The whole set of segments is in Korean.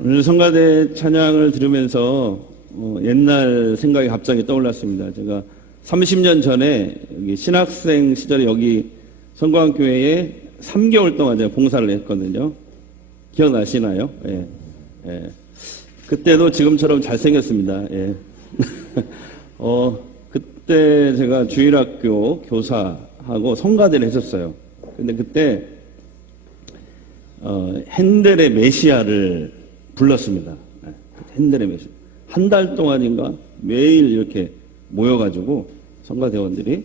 오늘 성가대 찬양을 들으면서 옛날 생각이 갑자기 떠올랐습니다. 제가 30년 전에 여기 신학생 시절에 여기 성광교회에 3개월 동안 제가 봉사를 했거든요. 기억나시나요? 예. 예. 그때도 지금처럼 잘생겼습니다. 예. 그때 제가 주일학교 교사하고 성가대를 했었어요. 근데 그때 핸델의 메시아를 불렀습니다. 핸델의 메시아. 한 달 동안인가 매일 이렇게 모여가지고 성가대원들이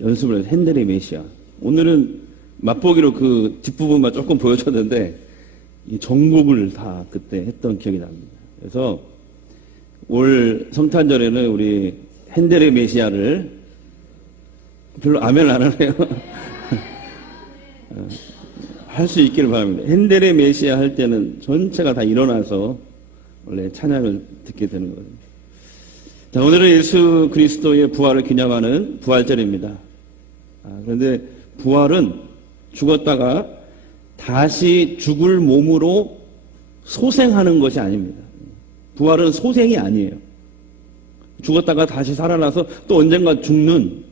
연습을 해서 핸델의 메시아. 오늘은 맛보기로 그 뒷부분만 조금 보여줬는데 이 전곡을 다 그때 했던 기억이 납니다. 그래서 올 성탄절에는 우리 핸델의 메시아를 별로 아멘 안 하네요. 할 수 있기를 바랍니다. 핸델의 메시아 할 때는 전체가 다 일어나서 원래 찬양을 듣게 되는 거거든요. 자, 오늘은 예수 그리스도의 부활을 기념하는 부활절입니다. 그런데 부활은 죽었다가 다시 죽을 몸으로 소생하는 것이 아닙니다. 부활은 소생이 아니에요. 죽었다가 다시 살아나서 또 언젠가 죽는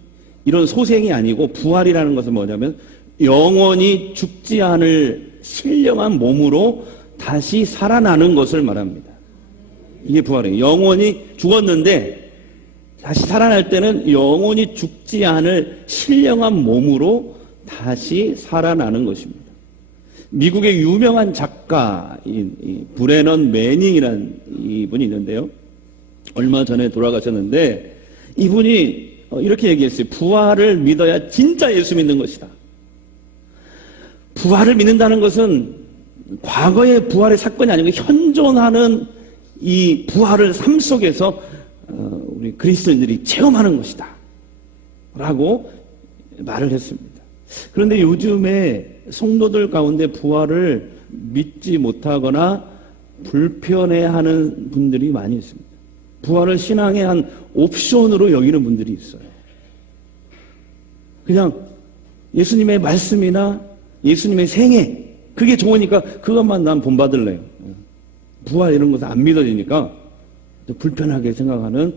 이런 소생이 아니고, 부활이라는 것은 뭐냐면 영원히 죽지 않을 신령한 몸으로 다시 살아나는 것을 말합니다. 이게 부활이에요. 영원히 죽었는데 다시 살아날 때는 영원히 죽지 않을 신령한 몸으로 다시 살아나는 것입니다. 미국의 유명한 작가 브레넌 매닝이라는 이분이 있는데요. 얼마 전에 돌아가셨는데 이분이 이렇게 얘기했어요. 부활을 믿어야 진짜 예수 믿는 것이다. 부활을 믿는다는 것은 과거의 부활의 사건이 아니고 현존하는 이 부활을 삶 속에서 우리 그리스도인들이 체험하는 것이다 라고 말을 했습니다. 그런데 요즘에 성도들 가운데 부활을 믿지 못하거나 불편해하는 분들이 많이 있습니다. 부활을 신앙의 한 옵션으로 여기는 분들이 있어요. 그냥 예수님의 말씀이나 예수님의 생애, 그게 좋으니까 그것만 난 본받을래요. 부활 이런 것은 안 믿어지니까 불편하게 생각하는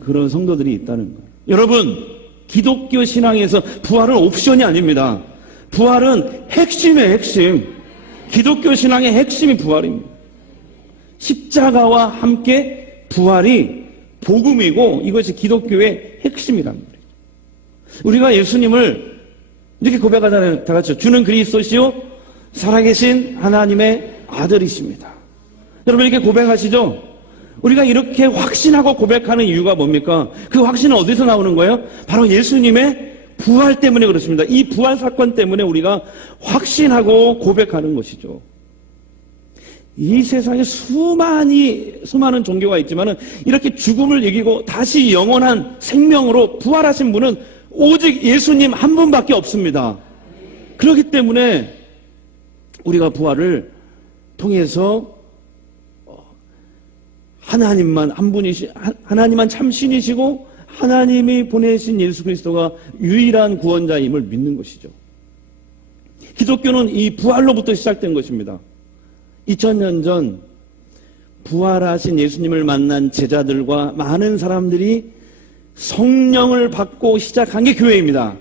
그런 성도들이 있다는 거예요. 여러분, 기독교 신앙에서 부활은 옵션이 아닙니다. 부활은 핵심이에요, 핵심. 기독교 신앙의 핵심이 부활입니다. 십자가와 함께 부활이 복음이고 이것이 기독교의 핵심이란 말이죠. 우리가 예수님을 이렇게 고백하잖아요. 다 같이. 주는 그리스도시요 살아계신 하나님의 아들이십니다. 여러분 이렇게 고백하시죠? 우리가 이렇게 확신하고 고백하는 이유가 뭡니까? 그 확신은 어디서 나오는 거예요? 바로 예수님의 부활 때문에 그렇습니다. 이 부활 사건 때문에 우리가 확신하고 고백하는 것이죠. 이 세상에 수많은 종교가 있지만 이렇게 죽음을 이기고 다시 영원한 생명으로 부활하신 분은 오직 예수님 한 분밖에 없습니다. 그렇기 때문에 우리가 부활을 통해서 하나님만 하나님만 참 신이시고 하나님이 보내신 예수 그리스도가 유일한 구원자임을 믿는 것이죠. 기독교는 이 부활로부터 시작된 것입니다. 2000년 전 부활하신 예수님을 만난 제자들과 많은 사람들이 성령을 받고 시작한 게 교회입니다.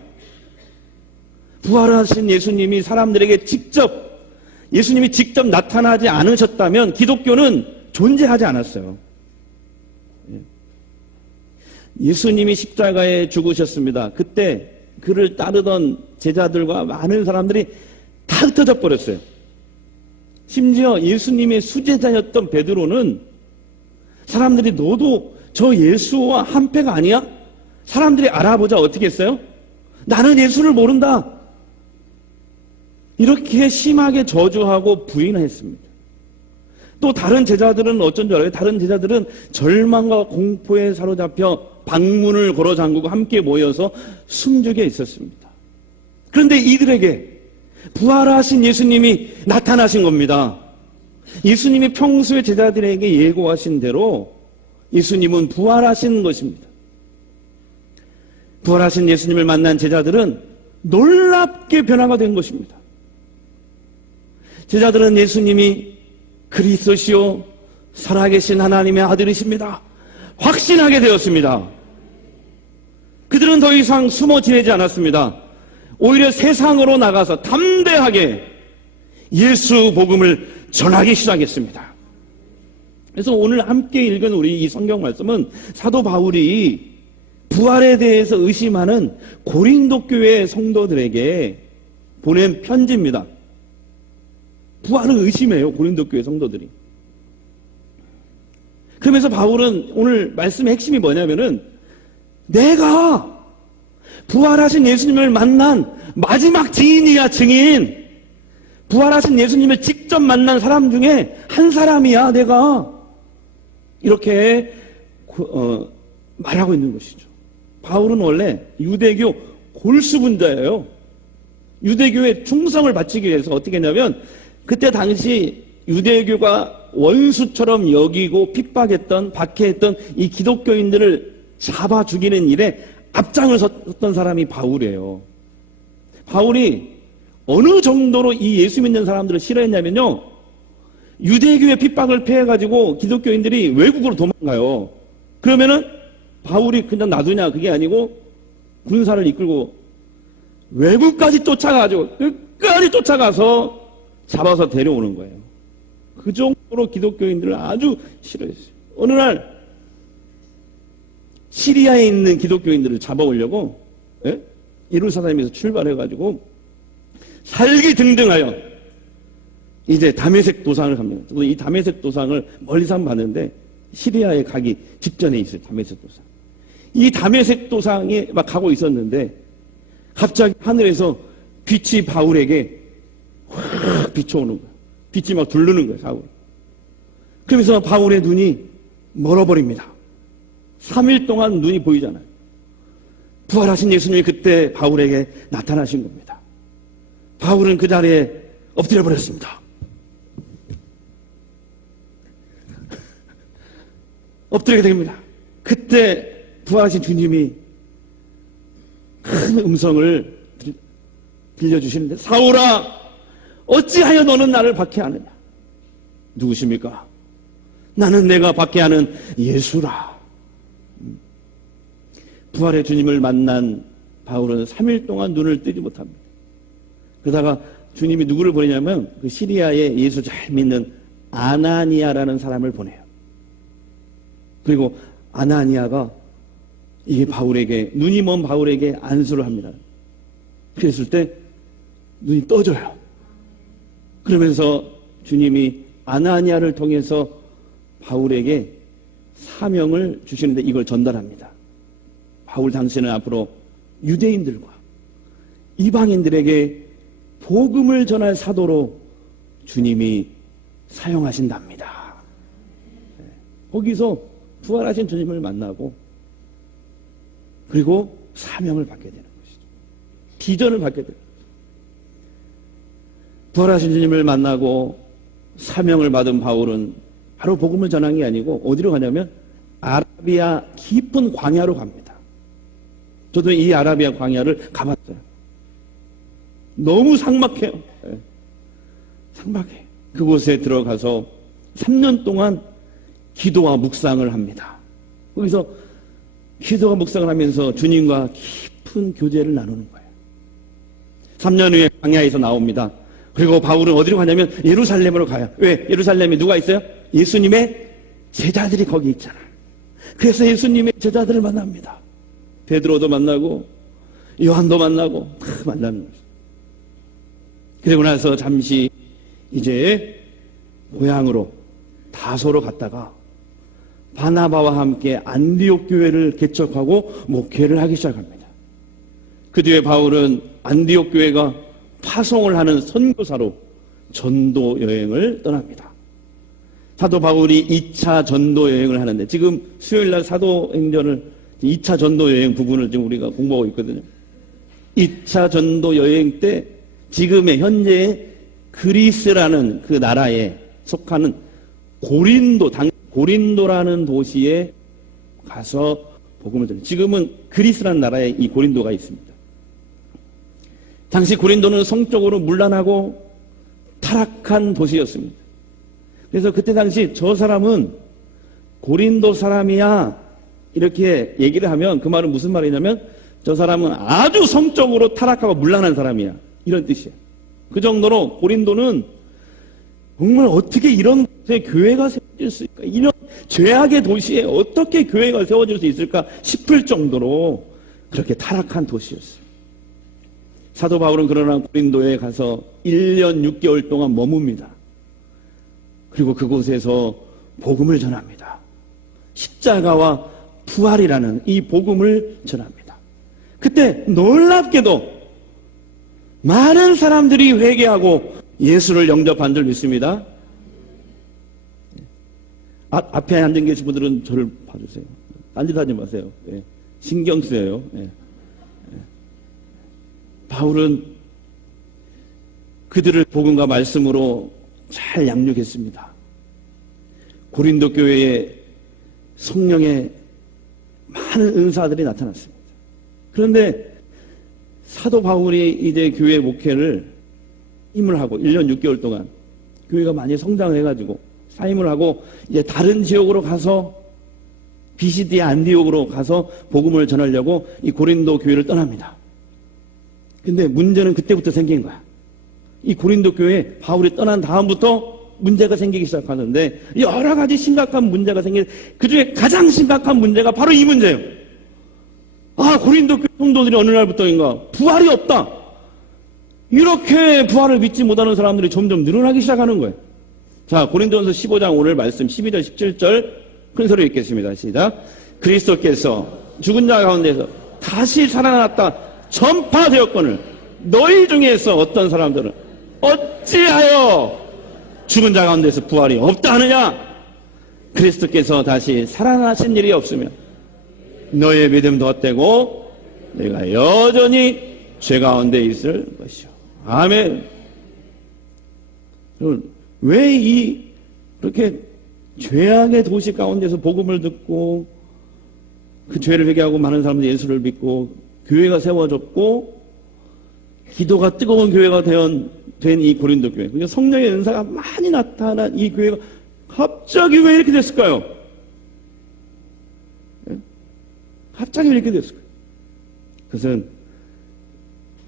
부활하신 예수님이 사람들에게 예수님이 직접 나타나지 않으셨다면 기독교는 존재하지 않았어요. 예수님이 십자가에 죽으셨습니다. 그때 그를 따르던 제자들과 많은 사람들이 다 흩어져 버렸어요. 심지어 예수님의 수제자였던 베드로는 사람들이 너도 저 예수와 한패가 아니야? 사람들이 알아보자 어떻게 했어요? 나는 예수를 모른다. 이렇게 심하게 저주하고 부인했습니다. 또 다른 제자들은 어쩐 줄 알아요? 다른 제자들은 절망과 공포에 사로잡혀 방문을 걸어 잠그고 함께 모여서 숨죽여 있었습니다. 그런데 이들에게 부활하신 예수님이 나타나신 겁니다. 예수님이 평소에 제자들에게 예고하신 대로 예수님은 부활하신 것입니다. 부활하신 예수님을 만난 제자들은 놀랍게 변화가 된 것입니다. 제자들은 예수님이 그리스도시요 살아계신 하나님의 아들이십니다. 확신하게 되었습니다. 그들은 더 이상 숨어 지내지 않았습니다. 오히려 세상으로 나가서 담대하게 예수 복음을 전하기 시작했습니다. 그래서 오늘 함께 읽은 우리 이 성경 말씀은 사도 바울이 부활에 대해서 의심하는 고린도 교회 성도들에게 보낸 편지입니다. 부활을 의심해요, 고린도 교회 성도들이. 그러면서 바울은 오늘 말씀의 핵심이 뭐냐면은 내가 부활하신 예수님을 만난 마지막 지인이야, 증인. 부활하신 예수님을 직접 만난 사람 중에 한 사람이야, 내가. 이렇게 말하고 있는 것이죠. 바울은 원래 유대교 골수분자예요. 유대교에 충성을 바치기 위해서 어떻게 했냐면 그때 당시 유대교가 원수처럼 여기고 핍박했던, 박해했던 이 기독교인들을 잡아 죽이는 일에 앞장을 섰던 사람이 바울이에요. 바울이 어느 정도로 이 예수 믿는 사람들을 싫어했냐면요, 유대교의 핍박을 피해가지고 기독교인들이 외국으로 도망가요. 그러면은 바울이 그냥 놔두냐, 그게 아니고 군사를 이끌고 외국까지 쫓아가지고 끝까지 쫓아가서 잡아서 데려오는 거예요. 그 정도로 기독교인들을 아주 싫어했어요. 어느 날 시리아에 있는 기독교인들을 잡아오려고 예루살렘에서 출발해가지고 살기등등하여 이제 다메섹 도상을 갑니다. 이 다메섹 도상을 멀리서 한번 봤는데 시리아에 가기 직전에 있어요. 다메섹 도상. 이 다메섹 도상에 막 가고 있었는데 갑자기 하늘에서 빛이 바울에게 확 비춰오는 거예요. 빛이 막 두르는 거예요, 바울. 그러면서 바울의 눈이 멀어버립니다. 3일 동안 눈이 보이잖아요. 부활하신 예수님이 그때 바울에게 나타나신 겁니다. 바울은 그 자리에 엎드려 버렸습니다. 엎드리게 됩니다. 그때 부활하신 주님이 큰 음성을 들려주시는데, 사울아, 어찌하여 너는 나를 박해하느냐? 누구십니까? 나는 내가 박해하는 예수라. 부활의 주님을 만난 바울은 3일 동안 눈을 뜨지 못합니다. 그러다가 주님이 누구를 보내냐면 그 시리아에 예수 잘 믿는 아나니아라는 사람을 보내요. 그리고 아나니아가 이게 바울에게, 눈이 먼 바울에게 안수를 합니다. 그랬을 때 눈이 떠져요. 그러면서 주님이 아나니아를 통해서 바울에게 사명을 주시는데 이걸 전달합니다. 바울 당신은 앞으로 유대인들과 이방인들에게 복음을 전할 사도로 주님이 사용하신답니다. 거기서 부활하신 주님을 만나고 그리고 사명을 받게 되는 것이죠. 비전을 받게 되는 것이죠. 부활하신 주님을 만나고 사명을 받은 바울은 바로 복음을 전한 게 아니고 어디로 가냐면 아라비아 깊은 광야로 갑니다. 저도 이 아라비아 광야를 가봤어요. 너무 삭막해요. 삭막해. 그곳에 들어가서 3년 동안 기도와 묵상을 합니다. 거기서 기도와 묵상을 하면서 주님과 깊은 교제를 나누는 거예요. 3년 후에 광야에서 나옵니다. 그리고 바울은 어디로 가냐면 예루살렘으로 가요. 왜? 예루살렘에 누가 있어요? 예수님의 제자들이 거기 있잖아요. 그래서 예수님의 제자들을 만납니다. 베드로도 만나고 요한도 만나고 다 만나는 거죠. 그리고 나서 잠시 이제 고향으로 다소로 갔다가 바나바와 함께 안디옥 교회를 개척하고 목회를 하기 시작합니다. 그 뒤에 바울은 안디옥 교회가 파송을 하는 선교사로 전도 여행을 떠납니다. 사도 바울이 2차 전도 여행을 하는데 지금 수요일날 사도행전을 2차 전도 여행 부분을 지금 우리가 공부하고 있거든요. 2차 전도 여행 때 지금의 현재의 그리스라는 그 나라에 속하는 고린도라는 도시에 가서 복음을 전해요. 지금은 그리스라는 나라에 이 고린도가 있습니다. 당시 고린도는 성적으로 문란하고 타락한 도시였습니다. 그래서 그때 당시 저 사람은 고린도 사람이야 이렇게 얘기를 하면 그 말은 무슨 말이냐면 저 사람은 아주 성적으로 타락하고 문란한 사람이야 이런 뜻이에요. 그 정도로 고린도는 정말 어떻게 이런 곳에 교회가 세워질 수 있을까? 이런 죄악의 도시에 어떻게 교회가 세워질 수 있을까 싶을 정도로 그렇게 타락한 도시였어요. 사도 바울은 그러나 고린도에 가서 1년 6개월 동안 머뭅니다. 그리고 그곳에서 복음을 전합니다. 십자가와 부활이라는 이 복음을 전합니다. 그때 놀랍게도 많은 사람들이 회개하고 예수를 영접한 줄 믿습니다. 앞에 앉아 계신 분들은 저를 봐주세요. 딴짓 하지 마세요. 예. 신경 쓰여요. 예. 바울은 그들을 복음과 말씀으로 잘 양육했습니다. 고린도 교회에 성령의 많은 은사들이 나타났습니다. 그런데 사도 바울이 이제 교회 목회를 사임을 하고 1년 6개월 동안 교회가 많이 성장을 해가지고 사임을 하고 이제 다른 지역으로 가서 비시디아 안디옥으로 가서 복음을 전하려고 이 고린도 교회를 떠납니다. 근데 문제는 그때부터 생긴 거야. 이 고린도 교회에 바울이 떠난 다음부터 문제가 생기기 시작하는데 여러 가지 심각한 문제가 그 중에 가장 심각한 문제가 바로 이 문제예요. 고린도 교회 성도들이 어느 날부터인가 부활이 없다. 이렇게 부활을 믿지 못하는 사람들이 점점 늘어나기 시작하는 거예요. 자, 고린도전서 15장 오늘 말씀 12절 17절 큰 소리 읽겠습니다. 시작. 그리스도께서 죽은 자 가운데서 다시 살아났다 전파되었거늘 너희 중에서 어떤 사람들은 어찌하여 죽은 자 가운데서 부활이 없다 하느냐? 그리스도께서 다시 살아나신 일이 없으면 너의 믿음도 헛되고 내가 여전히 죄 가운데 있을 것이요. 아멘. 왜 이렇게 죄악의 도시 가운데서 복음을 듣고 그 죄를 회개하고 많은 사람들이 예수를 믿고 교회가 세워졌고 기도가 뜨거운 교회가 된 이 고린도 교회, 그러니까 성령의 은사가 많이 나타난 이 교회가 갑자기 왜 이렇게 됐을까요? 갑자기 왜 이렇게 됐을까요? 그것은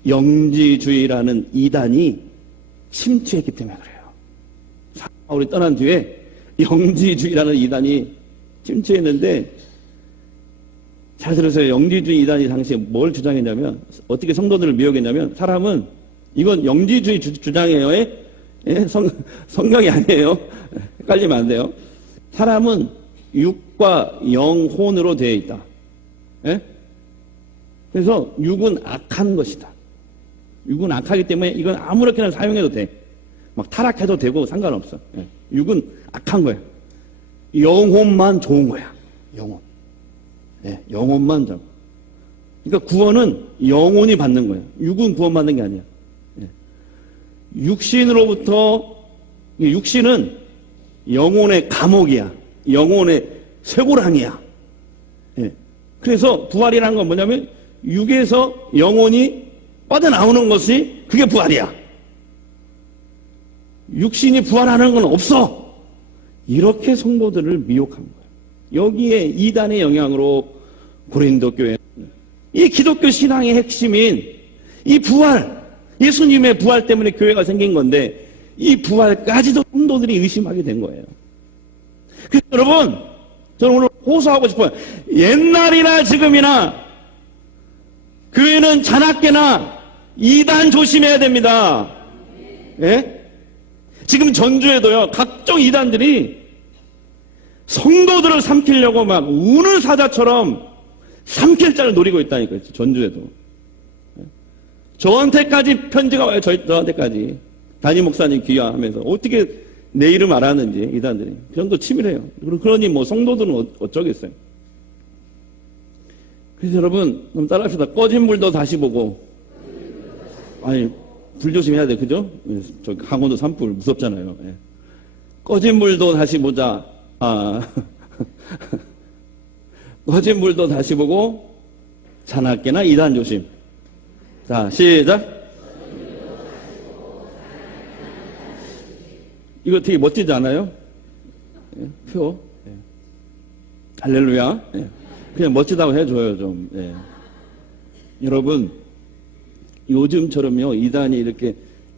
영지주의라는 이단이 침투했기 때문에 그래요. 바울이 떠난 뒤에 영지주의라는 이단이 침투했는데, 잘 들으세요. 영지주의 이단이 당시에 뭘 주장했냐면, 어떻게 성도들을 미혹했냐면, 사람은 이건 영지주의 주장이에요. 예? 성경이 아니에요. 헷갈리면 안 돼요. 사람은 육과 영혼으로 되어 있다. 예? 그래서 육은 악한 것이다. 육은 악하기 때문에 이건 아무렇게나 사용해도 돼. 막 타락해도 되고 상관없어. 예. 육은 악한 거야. 영혼만 좋은 거야. 영혼. 예, 영혼만 좋은. 그러니까 구원은 영혼이 받는 거야. 육은 구원받는 게 아니야. 예. 육신으로부터, 육신은 영혼의 감옥이야. 영혼의 쇠고랑이야. 예. 그래서 부활이라는 건 뭐냐면 육에서 영혼이 빠져나오는 것이 그게 부활이야. 육신이 부활하는 건 없어. 이렇게 성도들을 미혹한 거예요. 여기에 이단의 영향으로 고린도 교회, 이 기독교 신앙의 핵심인 이 부활, 예수님의 부활 때문에 교회가 생긴 건데 이 부활까지도 성도들이 의심하게 된 거예요. 그래서 여러분, 저는 오늘 호소하고 싶어요. 옛날이나 지금이나 교회는 자나깨나 이단 조심해야 됩니다. 예? 지금 전주에도요, 각종 이단들이 성도들을 삼키려고 막 우는 사자처럼 삼킬 자를 노리고 있다니까요. 전주에도. 저한테까지 편지가 와요. 저한테까지. 담임 목사님 귀화하면서 어떻게 내 이름 알았는지 이단들이. 그 정도 치밀해요. 그러니 뭐 성도들은 어쩌겠어요. 그래서 여러분, 좀 따라합시다. 꺼진 물도 다시 보고. 아니, 불 조심해야 돼. 그죠? 저 강원도 산불 무섭잖아요. 예. 꺼진 물도 다시 보자. 꺼진 물도 다시 보고 자나깨나 이단 조심. 자, 시작. 이거 되게 멋지지 않아요? 표. 할렐루야. 그냥 멋지다고 해줘요, 좀. 여러분, 요즘처럼요, 이단이 이렇게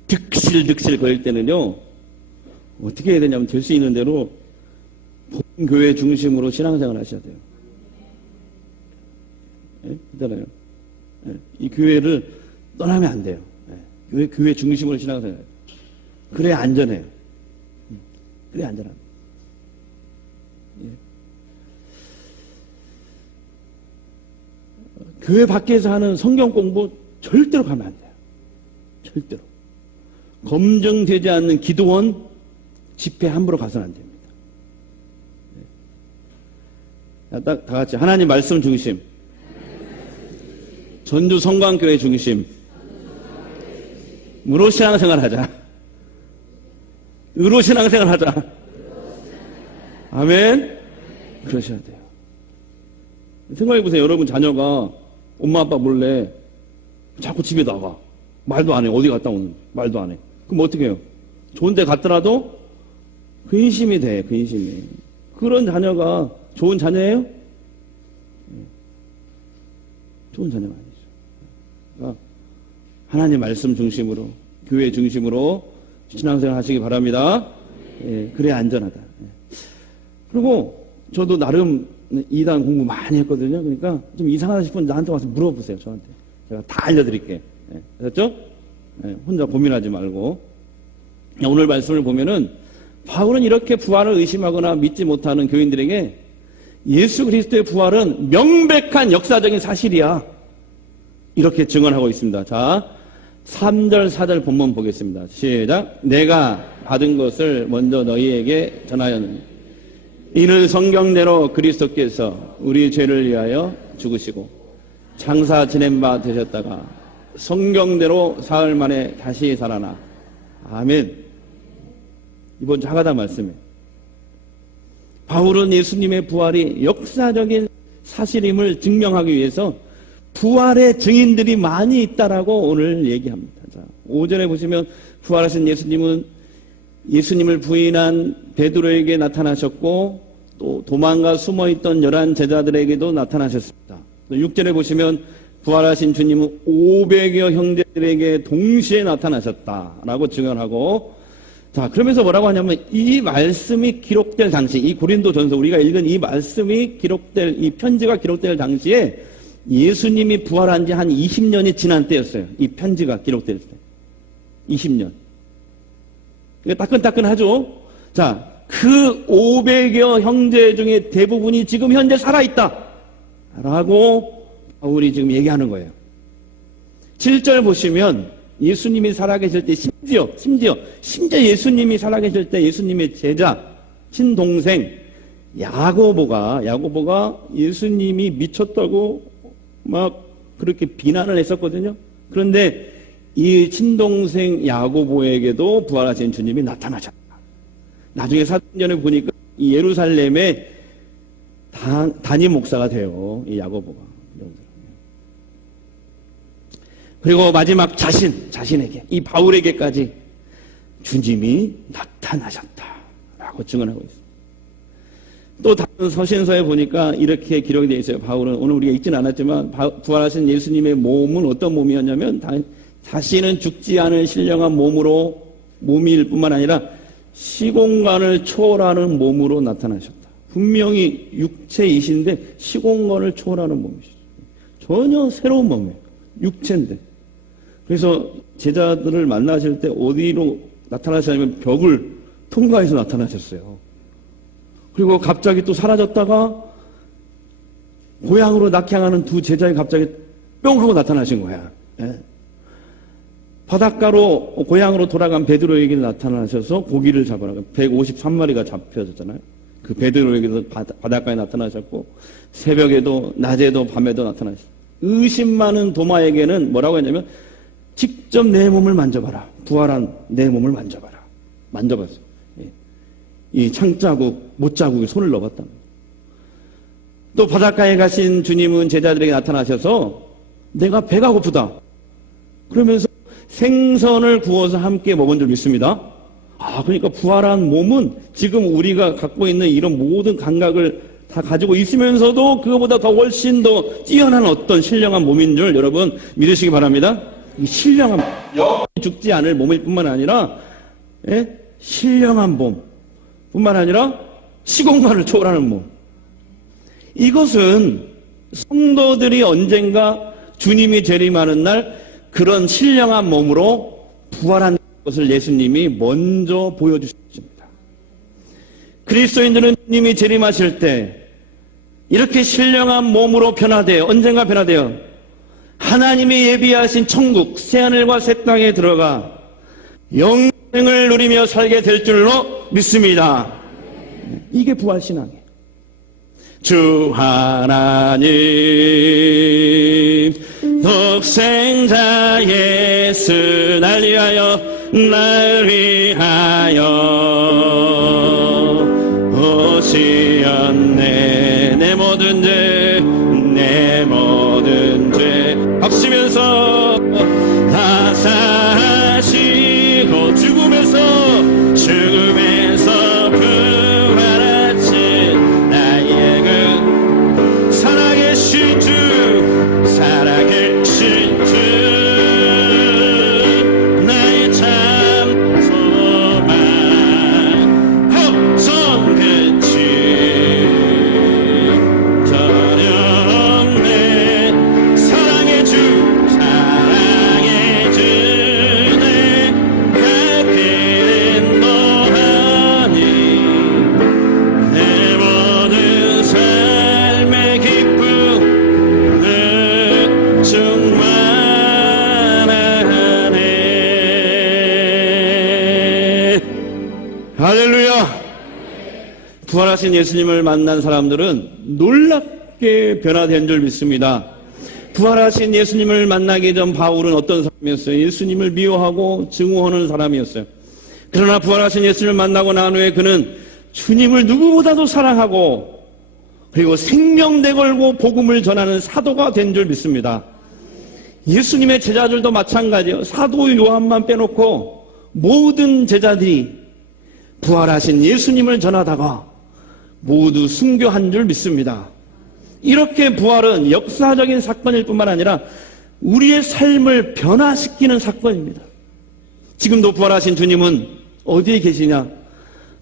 득실득실 거릴 때는요, 어떻게 해야 되냐면 될 수 있는 대로 본 교회 중심으로 신앙생활 하셔야 돼요. 있잖아요. 이 교회를 떠나면 안 돼요. 교회 중심으로 신앙생활. 그래야 안전해요. 그래야 안전합니다. 교회 밖에서 하는 성경 공부 절대로 가면 안 돼요. 절대로. 검증되지 않는 기도원 집회 함부로 가서는 안 됩니다. 다 같이 하나님 말씀 중심, 전주 성광교회 중심, 으로 신앙생활 하자. 으로 신앙생활 하자. 아멘? 그러셔야 돼요. 생각해보세요. 여러분 자녀가 엄마 아빠 몰래 자꾸 집에 나가. 말도 안 해. 어디 갔다 오는 말도 안 해. 그럼 어떻게 해요? 좋은 데 갔더라도 근심이 돼. 근심이. 그런 자녀가 좋은 자녀예요? 좋은 자녀가 아니죠. 그러니까 하나님 말씀 중심으로, 교회 중심으로 신앙생활 하시기 바랍니다. 그래야 안전하다. 그리고 저도 나름 이단 공부 많이 했거든요. 그러니까 좀 이상하다 싶으면 나한테 와서 물어보세요. 저한테. 제가 다 알려드릴게요. 됐죠? 혼자 고민하지 말고. 오늘 말씀을 보면은 바울은 이렇게 부활을 의심하거나 믿지 못하는 교인들에게 예수 그리스도의 부활은 명백한 역사적인 사실이야. 이렇게 증언하고 있습니다. 자, 3절, 4절 본문 보겠습니다. 시작. 내가 받은 것을 먼저 너희에게 전하였느니 이는 성경대로 그리스도께서 우리 죄를 위하여 죽으시고 장사 지낸 바 되셨다가 성경대로 사흘 만에 다시 살아나. 아멘. 이번 주 하가다 말씀이에요. 바울은 예수님의 부활이 역사적인 사실임을 증명하기 위해서 부활의 증인들이 많이 있다라고 오늘 얘기합니다. 자, 5절에 보시면 부활하신 예수님은 예수님을 부인한 베드로에게 나타나셨고 또 도망가 숨어있던 11 제자들에게도 나타나셨습니다. 6절에 보시면 부활하신 주님은 500여 형제들에게 동시에 나타나셨다라고 증언하고, 자, 그러면서 뭐라고 하냐면 이 말씀이 기록될 당시, 이 고린도전서 우리가 읽은 이 말씀이 기록될, 이 편지가 기록될 당시에 예수님이 부활한 지 한 20년이 지난 때였어요. 이 편지가 기록될 때. 20년. 따끈따끈하죠? 자, 그 500여 형제 중에 대부분이 지금 현재 살아있다. 라고 바울이 지금 얘기하는 거예요. 7절 보시면 예수님이 살아계실 때 심지어 예수님이 살아계실 때 예수님의 제자, 친동생 야고보가 예수님이 미쳤다고 막 그렇게 비난을 했었거든요. 그런데 이 친동생 야고보에게도 부활하신 주님이 나타나셨다. 나중에 사도행전에 보니까 이 예루살렘의 단임 목사가 돼요. 이 야고보가. 그리고 마지막 자신에게, 이 바울에게까지 주님이 나타나셨다라고 증언하고 있습니다. 또 다른 서신서에 보니까 이렇게 기록이 되어 있어요. 바울은 오늘 우리가 읽지는 않았지만 부활하신 예수님의 몸은 어떤 몸이었냐면 다시는 죽지 않을 신령한 몸일 뿐만 아니라 시공간을 초월하는 몸으로 나타나셨다. 분명히 육체이신데 시공간을 초월하는 몸이시죠. 전혀 새로운 몸이에요. 육체인데. 그래서 제자들을 만나실 때 어디로 나타나시냐면 벽을 통과해서 나타나셨어요. 그리고 갑자기 또 사라졌다가 고향으로 낙향하는 두 제자에 갑자기 뿅 하고 나타나신 거야. 예. 바닷가로 고향으로 돌아간 베드로에게 나타나셔서 고기를 잡아라. 153마리가 잡혀졌잖아요. 그 베드로에게도 바닷가에 나타나셨고 새벽에도 낮에도 밤에도 나타나셨어요. 의심 많은 도마에게는 뭐라고 했냐면 직접 내 몸을 만져봐라. 부활한 내 몸을 만져봐라. 만져봤어요. 이 창자국, 못자국에 손을 넣어봤다. 또 바닷가에 가신 주님은 제자들에게 나타나셔서 내가 배가 고프다. 그러면서 생선을 구워서 함께 먹은 줄 믿습니다. 그러니까 부활한 몸은 지금 우리가 갖고 있는 이런 모든 감각을 다 가지고 있으면서도 그거보다 더 훨씬 더 뛰어난 어떤 신령한 몸인 줄 여러분 믿으시기 바랍니다. 이 신령한 영원히 죽지 않을 몸일 뿐만 아니라 신령한 몸 뿐만 아니라 시공간을 초월하는 몸. 이것은 성도들이 언젠가 주님이 재림하는 날 그런 신령한 몸으로 부활한 것을 예수님이 먼저 보여주셨습니다. 그리스도인들은 주님이 재림하실 때 이렇게 신령한 몸으로 변화돼요. 언젠가 변화돼요. 하나님이 예비하신 천국 새하늘과 새 땅에 들어가 영생을 누리며 살게 될 줄로 믿습니다. 이게 부활신앙이에요. 주 하나님 독생자 예수 날 위하여 오시었네. 내 모든 죄 박시면서 다 사시고 죽음에서 부활하신 나의 그 살아계신 주 나의 참 소망 걱정 끝이 전혀 없네. 사랑의 주 내 갈길은 너하니 내 모든 삶의 기쁨 늘 충만하네. 할렐루야. 부활하신 예수님을 만난 사람들은 놀랍게 변화된 줄 믿습니다. 부활하신 예수님을 만나기 전 바울은 어떤 사람이었어요? 예수님을 미워하고 증오하는 사람이었어요. 그러나 부활하신 예수님을 만나고 난 후에 그는 주님을 누구보다도 사랑하고 그리고 생명 내걸고 복음을 전하는 사도가 된 줄 믿습니다. 예수님의 제자들도 마찬가지예요. 사도 요한만 빼놓고 모든 제자들이 부활하신 예수님을 전하다가 모두 순교한 줄 믿습니다. 이렇게 부활은 역사적인 사건일 뿐만 아니라 우리의 삶을 변화시키는 사건입니다. 지금도 부활하신 주님은 어디에 계시냐?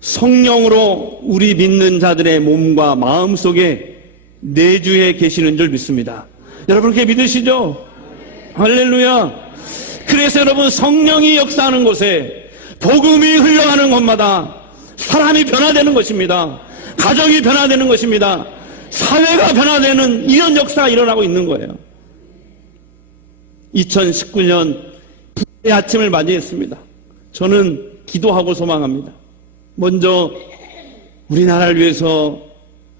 성령으로 우리 믿는 자들의 몸과 마음 속에 내주해 계시는 줄 믿습니다. 여러분 그렇게 믿으시죠? 할렐루야. 그래서 여러분 성령이 역사하는 곳에 복음이 흘러가는 곳마다 사람이 변화되는 것입니다. 가정이 변화되는 것입니다. 사회가 변화되는 이런 역사가 일어나고 있는 거예요. 2019년 부활의 아침을 맞이했습니다. 저는 기도하고 소망합니다. 먼저 우리나라를 위해서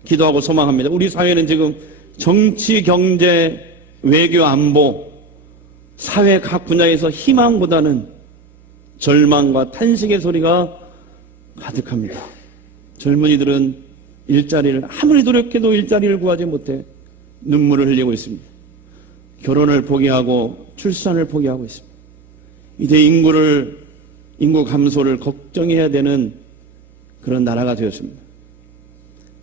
기도하고 소망합니다. 우리 사회는 지금 정치, 경제, 외교, 안보, 사회 각 분야에서 희망보다는 절망과 탄식의 소리가 가득합니다. 젊은이들은 일자리를 아무리 노력해도 일자리를 구하지 못해 눈물을 흘리고 있습니다. 결혼을 포기하고 출산을 포기하고 있습니다. 이제 인구 감소를 걱정해야 되는 그런 나라가 되었습니다.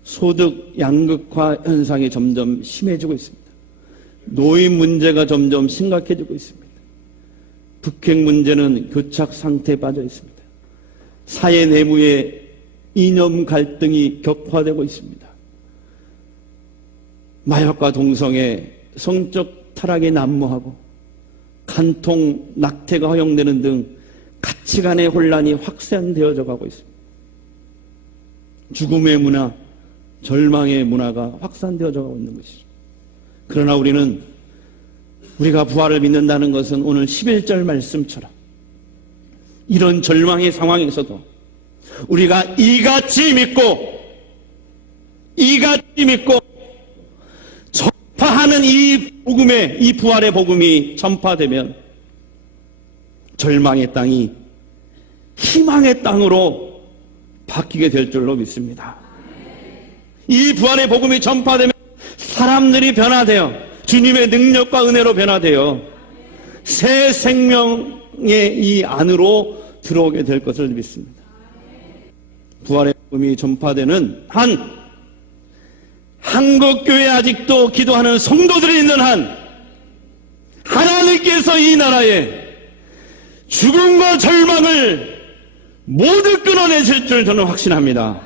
소득 양극화 현상이 점점 심해지고 있습니다. 노인 문제가 점점 심각해지고 있습니다. 북핵 문제는 교착 상태에 빠져 있습니다. 사회 내부에 이념 갈등이 격화되고 있습니다. 마약과 동성애, 성적 타락이 난무하고 간통, 낙태가 허용되는 등 가치관의 혼란이 확산되어져 가고 있습니다. 죽음의 문화, 절망의 문화가 확산되어져 가고 있는 것이죠. 그러나 우리가 부활을 믿는다는 것은 오늘 11절 말씀처럼 이런 절망의 상황에서도 우리가 이같이 믿고 전파하는 이 부활의 복음이 전파되면 절망의 땅이 희망의 땅으로 바뀌게 될 줄로 믿습니다. 이 부활의 복음이 전파되면 사람들이 변화되어 주님의 능력과 은혜로 변화되어 새 생명의 이 안으로 들어오게 될 것을 믿습니다. 부활의 복음이 전파되는 한, 한국교회에 아직도 기도하는 성도들이 있는 한, 하나님께서 이 나라에 죽음과 절망을 모두 끊어내실 줄 저는 확신합니다.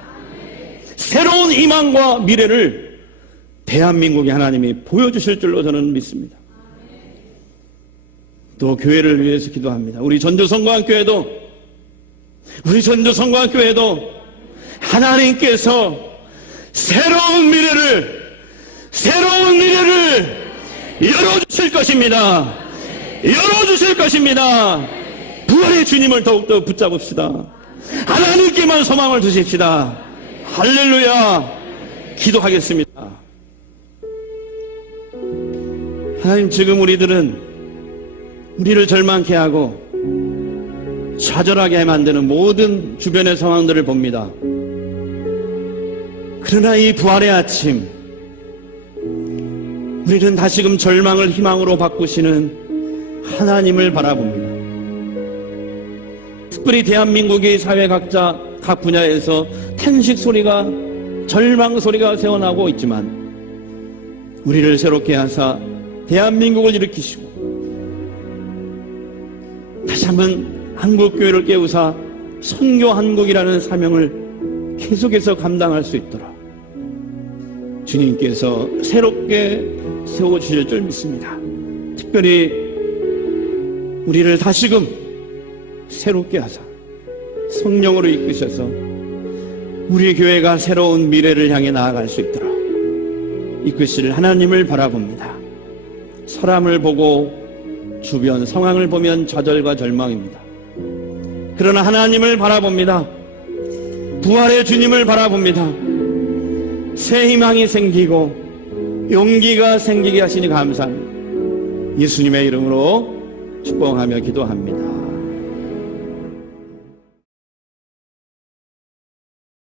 새로운 희망과 미래를 대한민국의 하나님이 보여주실 줄로 저는 믿습니다. 또 교회를 위해서 기도합니다. 우리 전주성광교회도 하나님께서 새로운 미래를 열어주실 것입니다. 열어주실 것입니다. 부활의 주님을 더욱더 붙잡읍시다. 하나님께만 소망을 두십시다. 할렐루야. 기도하겠습니다. 하나님, 지금 우리를 절망케 하고 좌절하게 만드는 모든 주변의 상황들을 봅니다. 그러나 이 부활의 아침, 우리는 다시금 절망을 희망으로 바꾸시는 하나님을 바라봅니다. 특별히 대한민국의 사회 각자 각 분야에서 탄식 소리가, 절망 소리가 새어나오고 있지만 우리를 새롭게 하사 대한민국을 일으키시고 다시 한번 한국교회를 깨우사 선교 한국이라는 사명을 계속해서 감당할 수 있도록 주님께서 새롭게 세워주실 줄 믿습니다. 특별히 우리를 다시금 새롭게 하사 성령으로 이끄셔서 우리 교회가 새로운 미래를 향해 나아갈 수 있도록 이끄실 하나님을 바라봅니다. 사람을 보고 주변 상황을 보면 좌절과 절망입니다. 그러나 하나님을 바라봅니다. 부활의 주님을 바라봅니다. 새 희망이 생기고 용기가 생기게 하시니 감사합니다. 예수님의 이름으로 축복하며 기도합니다.